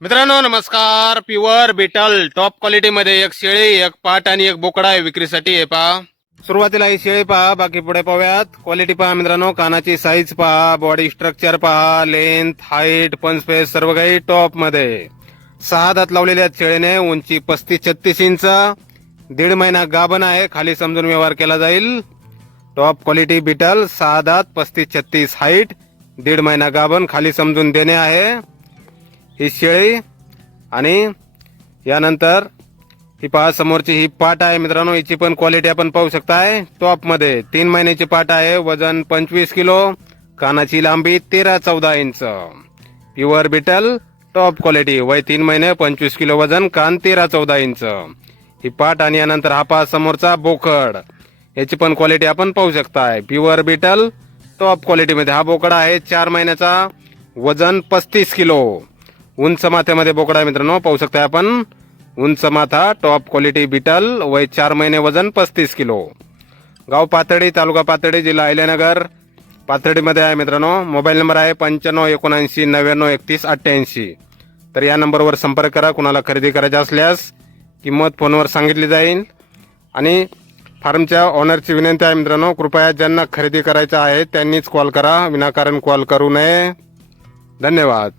मित्रांनो नमस्कार. Pure Beetal top quality मध्ये एक शेळी, एक पाट आणि एक बोकडा आहे विक्रीसाठी. आहे पहा. सुरुवातीला ही शेळी पहा, बाकी पुढे पाहूयात. क्वालिटी पहा मित्रांनो, कानाची साईज पहा, बॉडी स्ट्रक्चर पहा, लेंथ, हाईट, पंच स्पेस सर्व काही टॉप मध्ये. 6 दात लावलेल्या शेळीने, उंची 35-36 इंच, 1.5 महिना गाभण आहे. खाली समजून व्यवहार केला जाईल. टॉप क्वालिटी बीटल, 6 दात, 35-36 हाईट, 1.5 महिना गाभण, खाली समजून देणे आहे ही शेळी. आणि यानंतर ही पहा, समोरची ही पाट आहे मित्रांनो. हिची पण क्वालिटी आपण पाहू शकताय. टॉप मध्ये 3 महिन्याची पाट आहे. वजन 25 किलो. कानाची लांबी 13-14 inch. Pure Beetal top quality. वय 3 महिने, 25 किलो वजन, कान 13-14 इंच ही पाट. आणि यानंतर हा पहा समोरचा बोकड. याची पण क्वालिटी आपण पाहू शकताय. प्युअर बीटल टॉप क्वालिटी मध्ये हा बोकडा आहे. 4 महिन्याचा, वजन 35 किलो. उंच माथ्यामध्ये बोकडा आहे मित्रांनो, पाहू शकताय आपण. उंच माथा, टॉप क्वालिटी बीटल, वय 4 महिने, वजन 35 किलो. गाव पाथर्डी, तालुका पाथर्डी, जिल्हा अहिल्यानगर. पाथर्डीमध्ये आहे मित्रांनो. मोबाईल नंबर आहे 9579903188. तर या नंबरवर संपर्क करा. कुणाला खरेदी करायची असल्यास किंमत फोनवर सांगितली जाईल. आणि फार्मच्या ओनरची विनंती आहे मित्रांनो, कृपया ज्यांना खरेदी करायचं आहे त्यांनीच कॉल करा, विनाकारण कॉल करू नये. धन्यवाद.